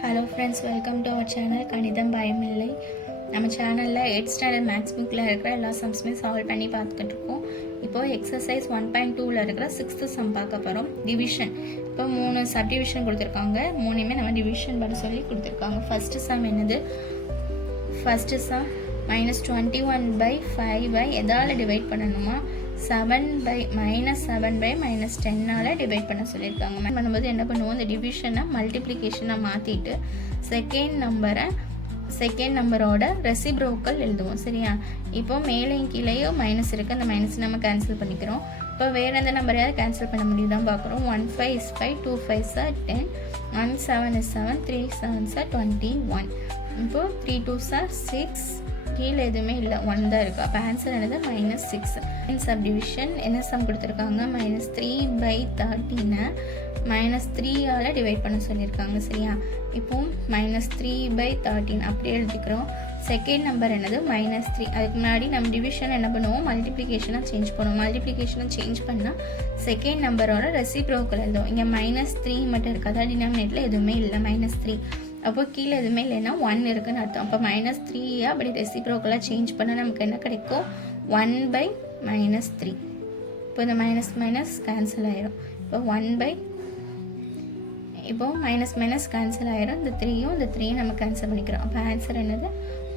Hello friends welcome to our channel கணிதம் பயமில்லை. நம்ம சேனலில் எயிட் ஸ்டாண்டர்ட் மேக்ஸ் புக்கில் இருக்கிற எல்லா சம்ஸுமே சால்வ் பண்ணி பார்த்துக்கிட்டு இருக்கோம். இப்போது எக்ஸசைஸ் ஒன் பாயிண்ட் டூவில் இருக்கிற சிக்ஸ்த்து சம் பார்க்க போகிறோம் டிவிஷன் இப்போ மூணு சப் டிவிஷன் கொடுத்துருக்காங்க. மூணுமே நம்ம டிவிஷன் பண்ண சொல்லி கொடுத்துருக்காங்க. ஃபஸ்ட்டு சம் என்னது? First sum minus twenty one by five by எதால் டிவைட் பண்ணணுமா? Seven by minus seven by minus டென்னால் divide பண்ண சொல்லியிருக்காங்க. மேம் பண்ணும்போது என்ன பண்ணுவோம்? இந்த டிவிஷனை மல்டிப்ளிகேஷனை மாற்றிட்டு செகண்ட் நம்பரை செகண்ட் நம்பரோட ரெசிப்ரோக்கல் எழுதுவோம். சரியா? இப்போ மேலேயும் கீழேயும் மைனஸ் இருக்குது அந்த மைனஸ் நம்ம கேன்சல் பண்ணிக்கிறோம். இப்போ வேறு எந்த நம்பரையாவது கேன்சல் பண்ண முடியுதான் பார்க்குறோம். One five is five two five are ten one seven is seven three seven are twenty one இப்போது த்ரீ டூ சார் சிக்ஸ் கீழே எதுவுமே இல்லை. ஒன் தான் இருக்குது அப்போ ஆன்சர் என்னது? மைனஸ் சிக்ஸ் சப் டிவிஷன் என்ன சம் கொடுத்துருக்காங்க? மைனஸ் த்ரீ பை தேர்ட்டினை மைனஸ் த்ரீயால் டிவைட் பண்ண சொல்லியிருக்காங்க. சரியா? இப்போ மைனஸ் த்ரீ பை தேர்ட்டின் அப்படியே எழுதிக்கிறோம். செகண்ட் நம்பர் என்னது? மைனஸ் த்ரீ அதுக்கு முன்னாடி நம்ம டிவிஷன் என்ன பண்ணுவோம்? மல்டிப்ளிகேஷனாக சேஞ்ச் பண்ணுவோம். மல்டிப்ளிகேஷனை சேஞ்ச் பண்ணால் செகண்ட் நம்பரோட ரெசிப்ரோக்கல் எழுதுவோம். இங்கே மைனஸ் த்ரீ மட்டும் இருக்குது அதாவது டினாமினேட்டில் எதுவுமே இல்லை. மைனஸ் த்ரீ அப்போ கீழே எதுவுமே இல்லைன்னா ஒன் இருக்குன்னு அர்த்தம். அப்போ மைனஸ் த்ரீயை அப்படி ரெசிப்ரோக்கலாக சேஞ்ச் பண்ணால் நமக்கு என்ன கிடைக்கும்? ஒன் பை மைனஸ் த்ரீ இப்போ இந்த மைனஸ் மைனஸ் கேன்சல் ஆயிரும். இப்போ ஒன் பை இப்போ மைனஸ் மைனஸ் கேன்சல் ஆயிரும். இந்த த்ரீயும் இந்த த்ரீயும் நம்ம கேன்சல் பண்ணிக்கிறோம். அப்போ ஆன்சர் என்னது?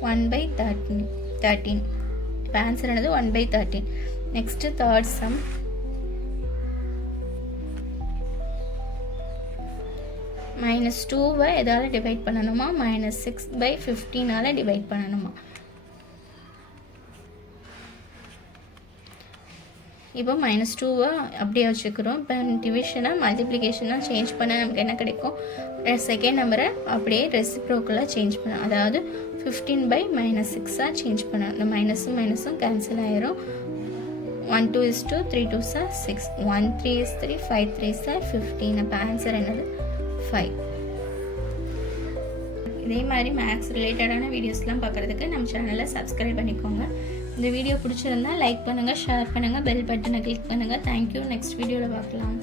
ஒன் பை தேர்ட்டின் தேர்ட்டீன் இப்போ ஆன்சர் என்னது? One by thirteen next third sum minus டூவை எதால் டிவைட் பண்ணணுமா? மைனஸ் சிக்ஸ் பை ஃபிஃப்டீனால் டிவைட் பண்ணணுமா? இப்போ மைனஸ் டூவை அப்படியே வச்சுக்கிறோம். இப்போ டிவிஷனை மல்டிப்ளிகேஷனாக சேஞ்ச் பண்ண நமக்கு என்ன கிடைக்கும்? செகண்ட் நம்பரை அப்படியே ரெசிப்ரோக்கலாக சேஞ்ச் பண்ணணும் அதாவது ஃபிஃப்டீன் பை மைனஸ் சிக்ஸாக சேஞ்ச் பண்ணணும் இந்த மைனஸும் மைனஸும் கேன்சல் ஆயிரும். One two is two three two are six one three is three five three are fifteen அப்போ ஆன்சர் என்னது? ஃபைவ் இதே மாதிரி மேக்ஸ் ரிலேட்டடான வீடியோஸ்லாம் பார்க்குறதுக்கு நம்ம சேனலை சப்ஸ்கிரைப் பண்ணிக்கோங்க. இந்த வீடியோ பிடிச்சிருந்தா லைக் பண்ணுங்கள் ஷேர் பண்ணுங்கள் பெல் பட்டனை கிளிக் பண்ணுங்கள் தேங்க்யூ நெக்ஸ்ட் வீடியோவில் பார்க்கலாம்.